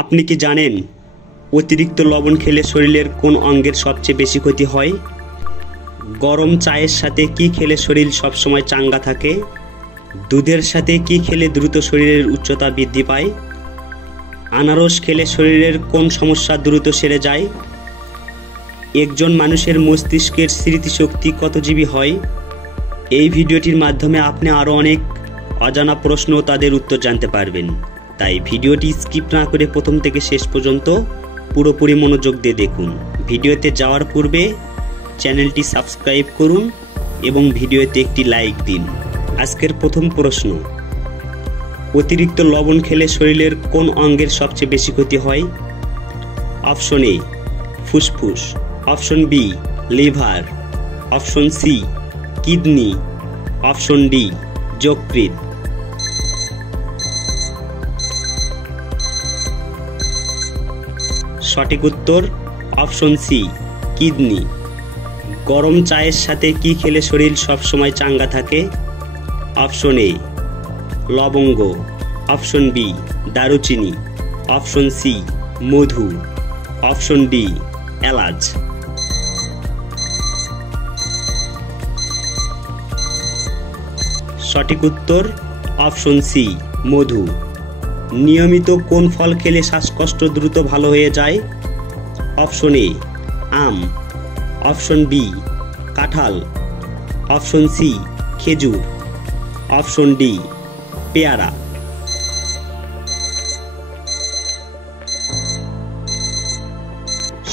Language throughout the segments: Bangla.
আপনি কি জানেন অতিরিক্ত লবণ খেলে শরীরের কোন অঙ্গের সবচেয়ে বেশি ক্ষতি হয়? গরম চায়ের সাথে কি খেলে শরীর সবসময় চাঙ্গা থাকে? দুধের সাথে কি খেলে দ্রুত শরীরের উচ্চতা বৃদ্ধি পায়? আনারস খেলে শরীরের কোন সমস্যা দ্রুত সেরে যায়? একজন মানুষের মস্তিষ্কের স্মৃতিশক্তি কত জিবি হয়? এই ভিডিওটির মাধ্যমে আপনি আরও অনেক অজানা প্রশ্ন ও তাদের উত্তর জানতে পারবেন। তাই ভিডিওটি স্কিপ না করে প্রথম থেকে শেষ পর্যন্ত পুরোপুরি মনোযোগ দিয়ে দেখুন। ভিডিওতে যাওয়ার পূর্বে চ্যানেলটি সাবস্ক্রাইব করুন এবং ভিডিওতে একটি লাইক দিন। আজকের প্রথম প্রশ্ন, অতিরিক্ত লবণ খেলে শরীরের কোন অঙ্গের সবচেয়ে বেশি ক্ষতি হয়? অপশন এ ফুসফুস, অপশন বি লিভার, option C kidney, option D যকৃৎ। সঠিক উত্তর অপশন সি কিডনি। গরম চায়ের সাথে কি খেলে শরীর সবসময় চাঙ্গা থাকে? অপশন এ লবঙ্গ, অপশন বি দারুচিনি, অপশন সি মধু, অপশন ডি এলাচ। সঠিক উত্তর অপশন সি মধু। নিয়মিত কোন ফল খেলে শ্বাসকষ্ট দ্রুত ভালো হয়ে যায়? অপশন এ আম, অপশন বি কাঁঠাল, অপশন সি খেজুর, অপশন ডি পেয়ারা।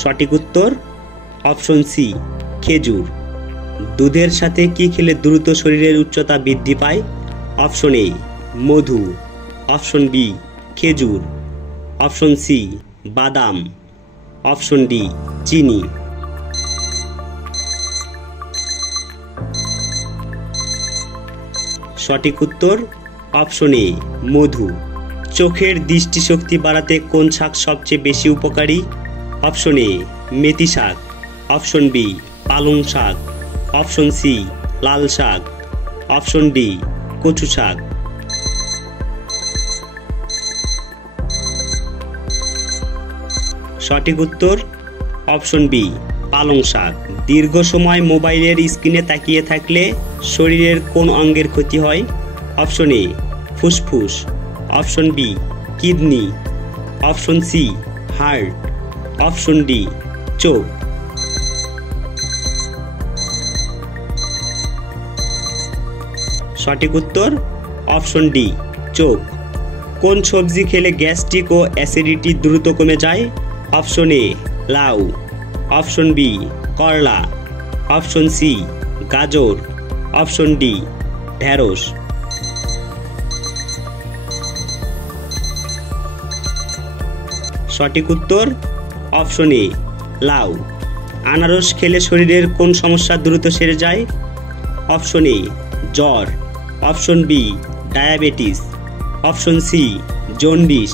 সঠিক উত্তর অপশন সি খেজুর। দুধের সাথে কি খেলে দ্রুত শরীরের উচ্চতা বৃদ্ধি পায়? অপশন এ মধু, অপশন বি খেজুর, অপশন সি বাদাম, অপশন ডি চিনি। সঠিক উত্তর অপশন এ মধু। চোখের দৃষ্টিশক্তি বাড়াতে কোন শাক সবচেয়ে বেশি উপকারী? অপশন এ মেথি শাক, অপশন বি পালং শাক, অপশন সি লাল শাক, অপশন ডি কচু শাক। সঠিক উত্তর অপশন বি পালং শাক। দীর্ঘ সময় মোবাইলের স্ক্রিনে তাকিয়ে থাকলে শরীরের কোন অঙ্গের ক্ষতি হয়? অপশন এ ফুসফুস, অপশন বি কিডনি, option C heart, option D চোখ। সঠিক উত্তর অপশন ডি চোখ। কোন সবজি খেলে গ্যাস্ট্রিক ও অ্যাসিডিটি দ্রুত কমে যায়? অপশন এ লাউ, অপশন বি করলা, অপশন সি গাজর, অপশন ডি ঢেঁড়স। সঠিক উত্তর অপশন এ লাউ। আনারস খেলে শরীরের কোন সমস্যা দ্রুত সেরে যায়? অপশন এ জ্বর, option B diabetes, option C jaundice,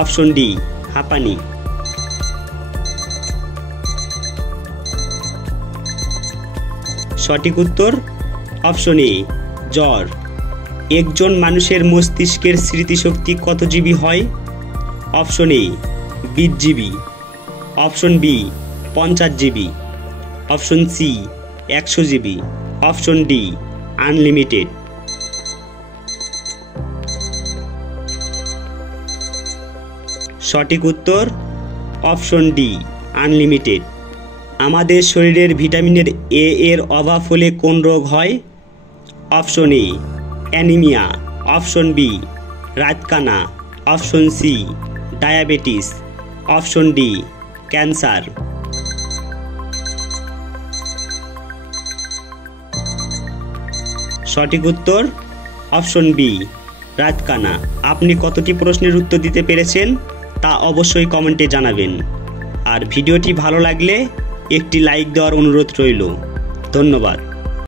option D হাঁপানি। সঠিক উত্তর অপশন এ জ্বর। একজন মানুষের মস্তিষ্কের স্মৃতিশক্তি কত জিবি হয়? Option A 20 GB, option B 50 GB, option C 100 GB, option D unlimited. সঠিক উত্তর অপশন ডি আনলিমিটেড। আমাদের শরীরের ভিটামিনের এ এর অভাব হলে কোন রোগ হয়? Option A anaemia, option B রাতকানা, option C diabetes, option D cancer. সঠিক উত্তর অপশন বি রাতকানা। আপনি কতটি প্রশ্নের উত্তর দিতে পেরেছেন তা অবশ্যই কমেন্টে জানাবেন। আর ভিডিওটি ভালো লাগলে একটি লাইক দেওয়ার অনুরোধ রইল। ধন্যবাদ।